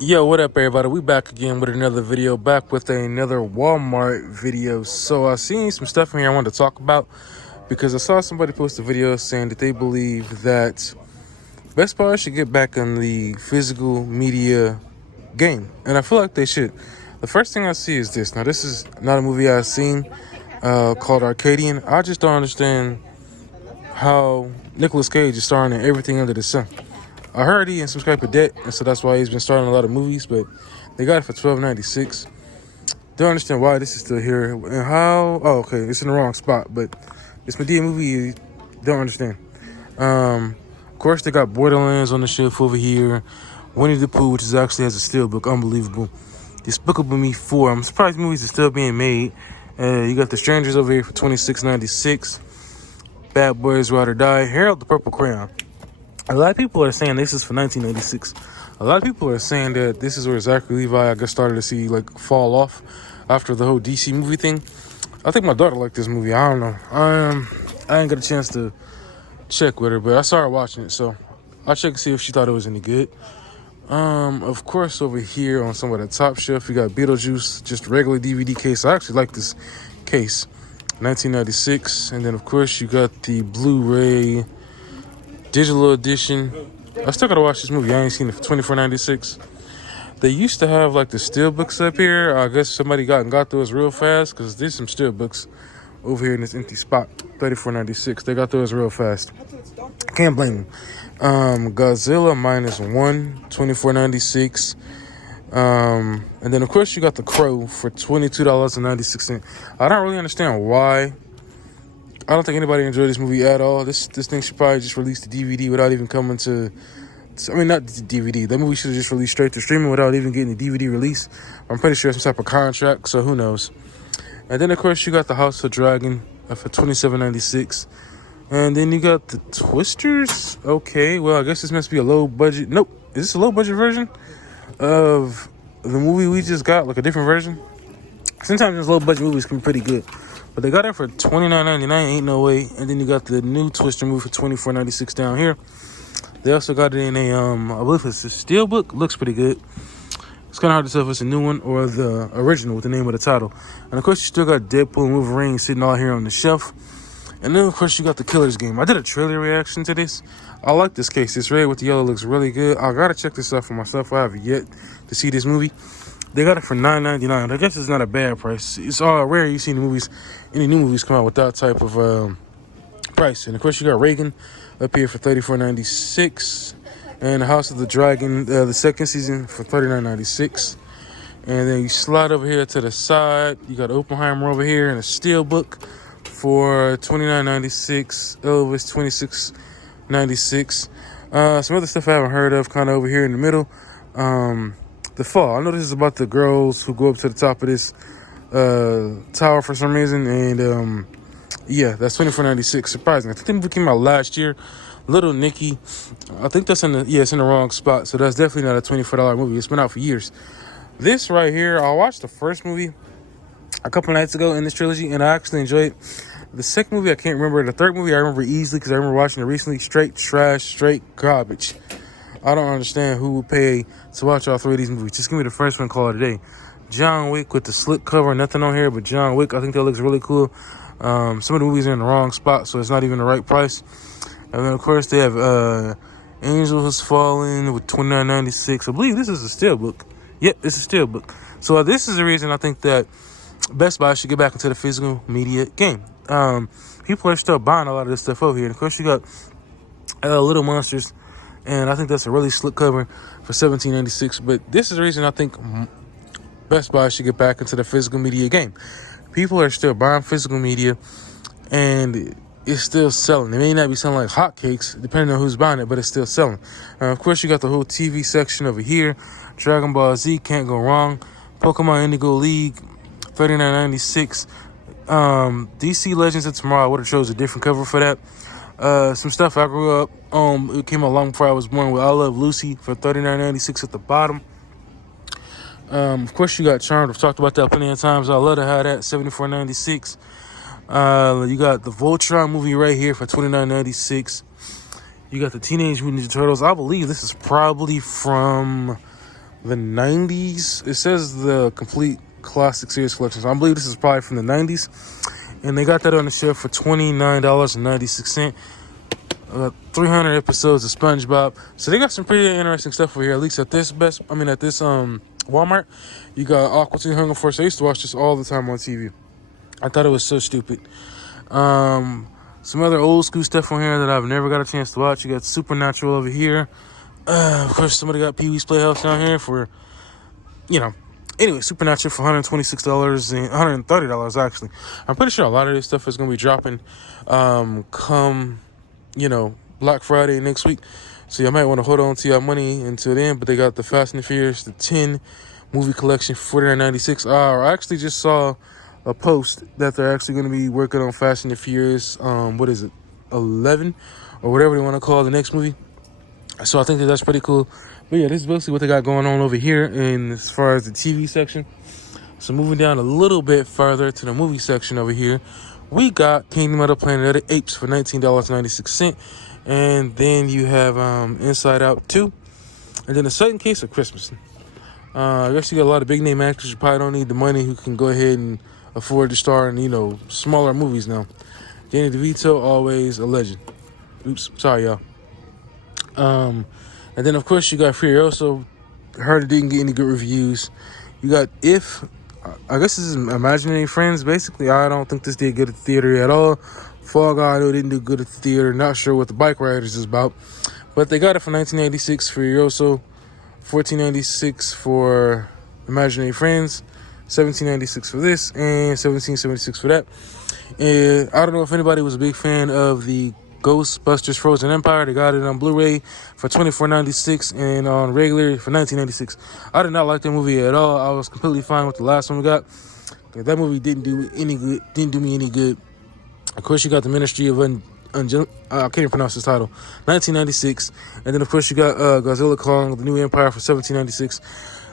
Yo, what up, everybody? We back again with another video, back with another Walmart video. So I seen some stuff in here I wanted to talk about because I saw somebody post a video saying that they believe that Best Buy should get back in the physical media game, and I feel like they should. The first thing I see is this. Now, this is not a movie I've seen called Arcadian. I just don't understand how Nicolas Cage is starring in everything under the sun. I heard he in some type of debt, and so that's why he's been starting a lot of movies, but they got it for $12.96. Don't understand why this is still here and how. Oh, okay, it's in the wrong spot, but this Medea movie, you don't understand. Of course, they got Borderlands on the shelf over here. Winnie the Pooh, which is actually has a steelbook, unbelievable. Despicable Me 4. I'm surprised movies are still being made. You got The Strangers over here for $26.96. Bad Boys Ride or Die. Harold the Purple Crayon. A lot of people are saying this is for 1996. A lot of people are saying that this is where Zachary Levi, I guess, started to see like fall off after the whole DC movie thing. I think my daughter liked this movie. I don't know. I ain't got a chance to check with her, but I saw her watching it, so I'll check and see if she thought it was any good. Of course, over here on some of the top shelf, you got Beetlejuice, just regular DVD case. I actually like this case, 1996, and then of course you got the Blu-ray digital edition. I still gotta watch this movie. I ain't seen it for $24.96. They used to have like the steelbooks up here. I guess somebody got those real fast because there's some steelbooks over here in this empty spot. $34.96. They got those real fast. Can't blame them. Godzilla -1, $24.96. And then of course you got The Crow for $22.96. I don't really understand why. I don't think anybody enjoyed this movie at all. This thing should probably just release the DVD without even coming to... I mean, not the DVD. That movie should have just released straight to streaming without even getting the DVD release. I'm pretty sure it's some type of contract, so who knows. And then, of course, you got The House of Dragon for $27.96. And then you got the Twisters. Okay, well, I guess this must be a low budget... Nope. Is this a low budget version of the movie we just got? Like a different version? Sometimes those low budget movies can be pretty good. But they got it for $29.99, ain't no way. And then you got the new Twister movie for $24.96 down here. They also got it in a, I believe it's a steelbook. Looks pretty good. It's kind of hard to tell if it's a new one or the original with the name of the title. And of course, you still got Deadpool and Wolverine sitting all here on the shelf. And then, of course, you got the Killer's Game. I did a trailer reaction to this. I like this case. This red with the yellow looks really good. I got to check this out for myself. I have yet to see this movie. They got it for $9.99. I guess it's not a bad price. It's all rare you see any new movies come out with that type of price. And of course, you got Reagan up here for $34.96, and the House of the Dragon, the second season, for $39.96. And then you slide over here to the side. You got Oppenheimer over here in a steelbook for $29.96. Elvis $26.96. Some other stuff I haven't heard of, kind of over here in the middle. The Fall. I know this is about the girls who go up to the top of this tower for some reason, and yeah, that's $24.96. Surprising. I think the movie came out last year. Little Nicky. I think that's it's in the wrong spot, so that's definitely not a $24 movie. It's been out for years. This right here, I watched the first movie a couple nights ago in this trilogy, and I actually enjoyed it. The second movie, I can't remember. The third movie, I remember easily because I remember watching it recently. Straight trash, straight garbage. I don't understand who would pay to watch all three of these movies. Just give me the first one, call it a day. John Wick with the slip cover, nothing on here but John Wick. I think that looks really cool. Some of the movies are in the wrong spot, so it's not even the right price. And then, of course, they have Angel Has Fallen with $29.96. I believe this is a steelbook. Yep, it's a steelbook. So this is the reason I think that Best Buy should get back into the physical media game. People are still buying a lot of this stuff over here. And, of course, you got Little Monsters. And I think that's a really slick cover for $17.96. But this is the reason I think Best Buy should get back into the physical media game. People are still buying physical media, and it's still selling. It may not be selling like hotcakes, depending on who's buying it, but it's still selling. Of course, you got the whole TV section over here. Dragon Ball Z, can't go wrong. Pokemon Indigo League, $39.96. DC Legends of Tomorrow, I would have chose a different cover for that. Some stuff I grew up on. It came out long before I was born with I Love Lucy for $39.96 at the bottom. Of course, you got Charmed. I've talked about that plenty of times. I love to have that, $74.96. You got the Voltron movie right here for $29.96. You got the Teenage Mutant Ninja Turtles. I believe this is probably from the 90s. It says the complete classic series collection. So I believe this is probably from the 90s. And they got that on the shelf for $29.96. 300 episodes of SpongeBob. So they got some pretty interesting stuff over here. At least at this Walmart. You got Aqua Teen Hunger Force. I used to watch this all the time on TV. I thought it was so stupid. Some other old school stuff on here that I've never got a chance to watch. You got Supernatural over here. Of course, somebody got Pee-wee's Playhouse down here for, Anyway, Supernatural for $126 and $130 actually. I'm pretty sure a lot of this stuff is going to be dropping come, Black Friday next week. So you might want to hold on to your money until then. But they got the Fast and the Furious, the 10 movie collection for $49.96. I actually just saw a post that they're actually going to be working on Fast and the Furious, 11 or whatever they want to call the next movie. So I think that's pretty cool. But yeah, this is basically what they got going on over here in as far as the TV section. So moving down a little bit further to the movie section over here, we got Kingdom of the Planet of the Apes for $19.96. And then you have Inside Out 2. And then a Sudden Case of Christmas. I guess you got a lot of big name actors who probably don't need the money who can go ahead and afford to star in, smaller movies now. Danny DeVito, always a legend. Oops, sorry, y'all. And then, of course, you got Furiosa. Heard it didn't get any good reviews. You got If. I guess this is Imaginary Friends, basically. I don't think this did good at the theater at all. Fall Guy, I know, didn't do good at the theater. Not sure what the Bike Riders is about. But they got it for $19.96 for Furiosa. $14.96 for Imaginary Friends. $17.96 for this. And $17.76 for that. And I don't know if anybody was a big fan of the Ghostbusters Frozen Empire. They got it on Blu-ray for $24.96 and on regular for $19.96. I did not like that movie at all. I was completely fine with the last one we got. That movie didn't do me any good. Of course, you got the Ministry of I can't even pronounce this title. $19.96. And then, of course, you got Godzilla Kong, The New Empire for $17.96.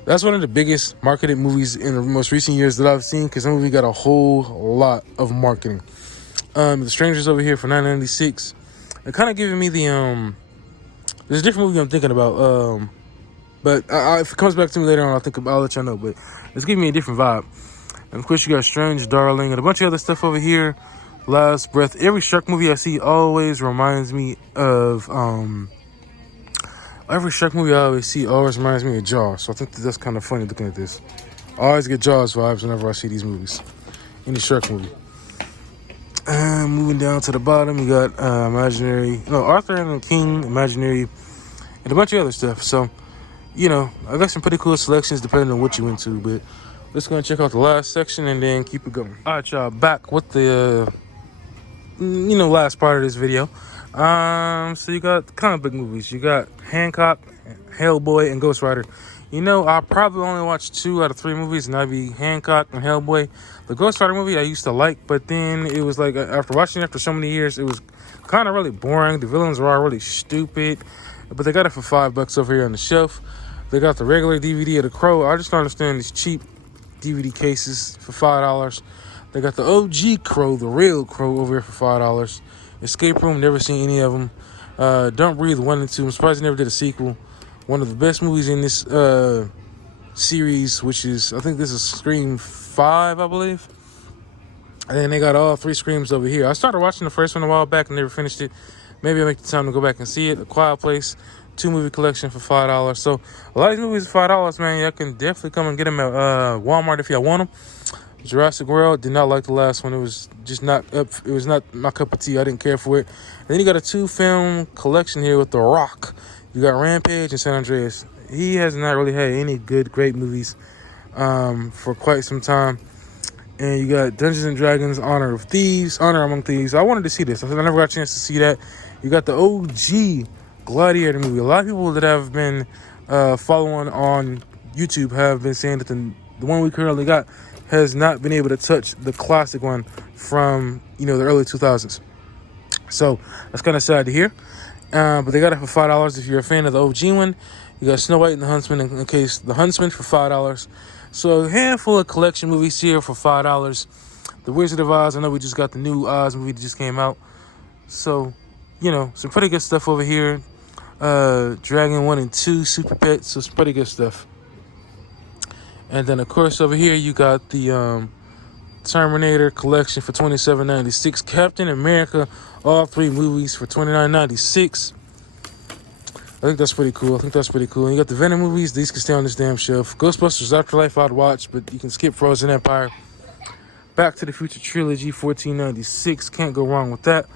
That's one of the biggest marketed movies in the most recent years that I've seen, because that movie got a whole lot of marketing. The Strangers over here for $9.96. It kind of giving me the there's a different movie I'm thinking about. But if it comes back to me later on, I'll let y'all know. But it's giving me a different vibe. And of course, you got Strange Darling and a bunch of other stuff over here. Last Breath. Every shark movie I see always reminds me of every shark movie I always see always reminds me of Jaws. So I think that's kind of funny looking at this. I always get Jaws vibes whenever I see these movies. Any shark movie. Moving down to the bottom, you got Arthur and the King, Imaginary, and a bunch of other stuff. So, I got some pretty cool selections depending on what you into. But let's go and check out the last section and then keep it going. All right, y'all, back with the last part of this video. So you got comic book movies. You got Hancock, Hellboy, and Ghost Rider. I probably only watched 2 out of 3 movies, and that'd be Hancock and Hellboy. The Ghost Rider movie I used to like, but then it was like, after watching it for so many years, it was kind of really boring. The villains were all really stupid, but they got it for $5 over here on the shelf. They got the regular DVD of The Crow. I just don't understand these cheap DVD cases for $5. They got the OG Crow, the real Crow, over here for $5. Escape Room, never seen any of them. Don't Breathe 1 and 2. I'm surprised they never did a sequel. One of the best movies in this series, which is, I think this is Scream 5, I believe. And then they got all 3 Screams over here. I started watching the first one a while back and never finished it. Maybe I'll make the time to go back and see it. A Quiet Place, 2 movie collection for $5. So a lot of these movies are $5, man. Y'all can definitely come and get them at Walmart if y'all want them. Jurassic World, did not like the last one. It was just not up. It was not my cup of tea. I didn't care for it. And then you got a 2-film collection here with The Rock. You got Rampage and San Andreas. He has not really had any great movies for quite some time. And you got Dungeons and Dragons, Honor Among Thieves. I wanted to see this. I never got a chance to see that. You got the OG Gladiator movie. A lot of people that have been following on YouTube have been saying that the one we currently got has not been able to touch the classic one from, the early 2000s. So that's kind of sad to hear. But they got it for $5 if you're a fan of the OG one. You got Snow White and the Huntsman, in case the Huntsman, for $5. So a handful of collection movies here for $5. The Wizard of Oz, I know we just got the new Oz movie that just came out. So, some pretty good stuff over here. Dragon 1 and 2, Super Pets, so some pretty good stuff. And then, of course, over here you got the Terminator collection for $27.96. Captain America, all 3 movies for $29.96. I think that's pretty cool. And you got the Venom movies. These can stay on this damn shelf. Ghostbusters Afterlife I'd watch, but you can skip Frozen Empire. Back to the Future Trilogy, $14.96. Can't go wrong with that.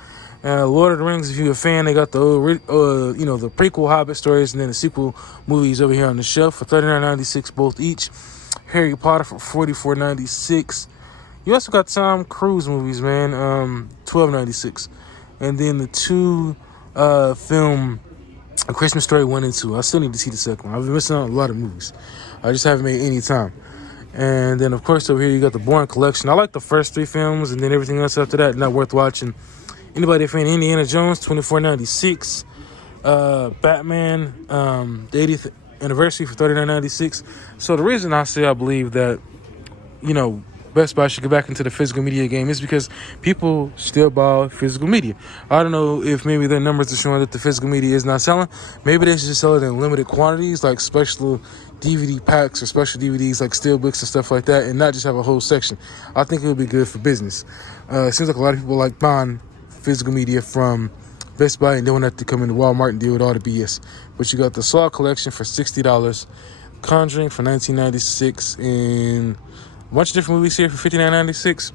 Lord of the Rings, if you're a fan, they got the the prequel Hobbit stories and then the sequel movies over here on the shelf for $39.96 both each. Harry Potter for $44.96. You also got Tom Cruise movies, man, $12.96. And then the 2 film A Christmas Story 1 and 2. I still need to see the second one. I've been missing out on a lot of movies. I just haven't made any time. And then, of course, over here you got the Bourne collection. I like the first 3 films, and then everything else after that, not worth watching. Anybody a fan of Indiana Jones, $24.96. Batman, the 80th anniversary for $39.96. So the reason I say I believe that, Best Buy should get back into the physical media game is because people still buy physical media. I don't know if maybe their numbers are showing that the physical media is not selling. Maybe they should just sell it in limited quantities, like special DVD packs or special DVDs like steelbooks and stuff like that, and not just have a whole section. I think it would be good for business. It seems like a lot of people like buying physical media from Best Buy and don't have to come into Walmart and deal with all the BS. But you got the Saw collection for $60, Conjuring for $19.96, and a bunch of different movies here for $59.96.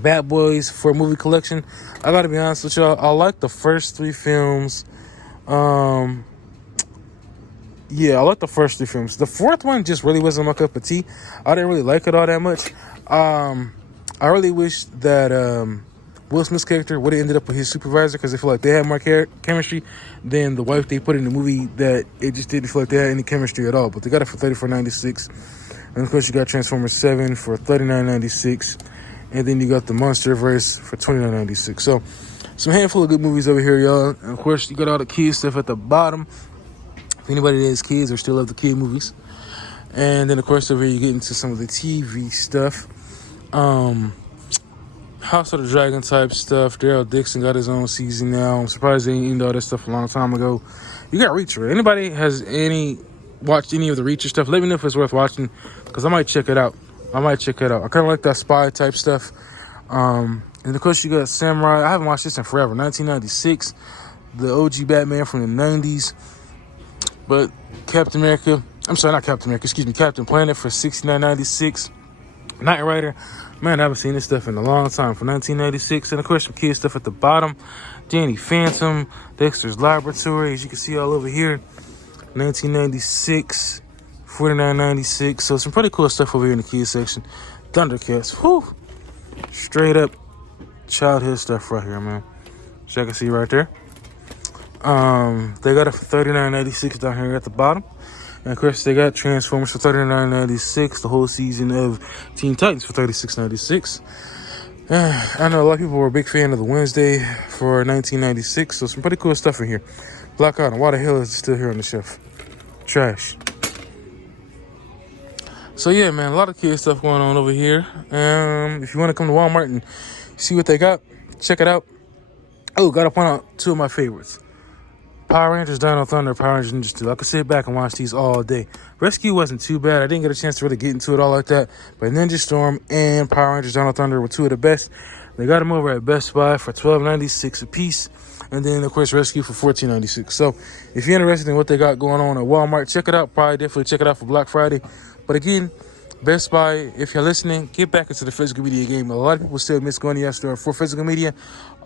Bad Boys for a movie collection. I gotta be honest with y'all, I like the first 3 films. I like the first 3 films. The 4th one just really wasn't my cup of tea. I didn't really like it all that much. I really wish that Will Smith's character would have ended up with his supervisor, because I feel like they had more chemistry than the wife they put in the movie, that it just didn't feel like they had any chemistry at all. But they got it for $34.96. And of course you got Transformers 7 for $39.96. And then you got the Monsterverse for $29.96. So some handful of good movies over here, y'all. And of course you got all the kid stuff at the bottom. If anybody that has kids or still love the kid movies. And then of course over here you get into some of the TV stuff. House of the Dragon type stuff. Daryl Dixon got his own season now. I'm surprised they didn't end all that stuff a long time ago. You got Reacher. Anybody has watched any of the Reacher stuff? Let me know if it's worth watching, because I might check it out. I kind of like that spy type stuff. And of course you got Samurai. I haven't watched this in forever. 1996. The OG Batman from the 90s. But Captain Planet for $69.96. Knight Rider. Man, I haven't seen this stuff in a long time. For $19.96. And of course some kid stuff at the bottom. Danny Phantom. Dexter's Laboratory. As you can see all over here. 1996. $49.96. So some pretty cool stuff over here in the kids section. Thundercats. Whew. Straight up childhood stuff right here, man. So you can see right there. They got it for $39.96 down here at the bottom. And of course they got Transformers for $39.96. The whole season of Teen Titans for $36.96. I know a lot of people were a big fan of the Wednesday for $19.96. So some pretty cool stuff in here. Black Adam. Why the hell is it still here on the shelf? Trash. So yeah, man, a lot of kid stuff going on over here. If you want to come to Walmart and see what they got, check it out. Oh, gotta point out 2 of my favorites. Power Rangers Dino Thunder, Power Rangers Ninja 2. I could sit back and watch these all day. Rescue wasn't too bad. I didn't get a chance to really get into it all like that. But Ninja Storm and Power Rangers Dino Thunder were 2 of the best. They got them over at Best Buy for $12.96 a piece. And then, of course, Rescue for $14.96. So if you're interested in what they got going on at Walmart, check it out. Probably definitely check it out for Black Friday. But again, Best Buy, if you're listening, get back into the physical media game. A lot of people still miss going to your store for physical media.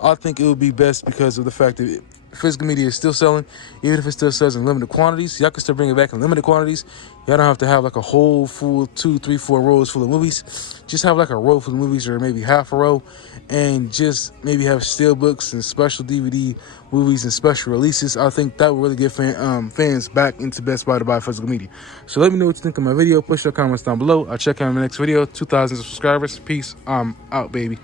I think it would be best because of the fact that physical media is still selling, even if it still sells in limited quantities. Y'all can still bring it back in limited quantities. Y'all don't have to have like a whole full 2, 3, 4 rows full of movies. Just have like a row full of movies, or maybe half a row, and just maybe have steel books and special DVD movies and special releases. I think that would really get fans back into Best Buy to buy physical media. So let me know what you think of my video. Push your comments down below. I'll check out in the next video. 2,000 subscribers. Peace. I'm out, baby.